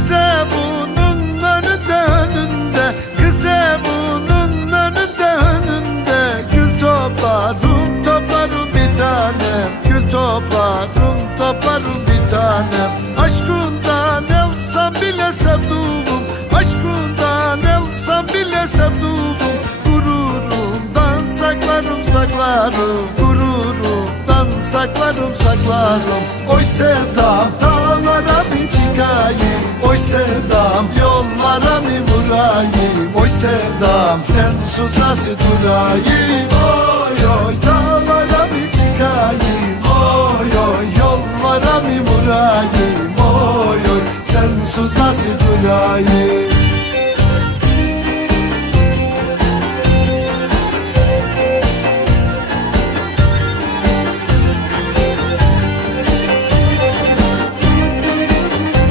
Kız evunun önünde, kız evunun önünde gül toplarım, toplarım bir tanem. Gül toplarım bir tanem. Aşkından elsem bile sevduğum, aşkından elsem bile sevduğum, gururumdan saklarım, gururumdan saklarım. Oy sevdam dağlara bir çıkayım, oy sevdam yollara mı vurayım, oy sevdam sensiz nasıl durayım. Oy oy dağlara bir çıkayım, oy oy yollara mı vurayım, oy oy sensiz nasıl durayım.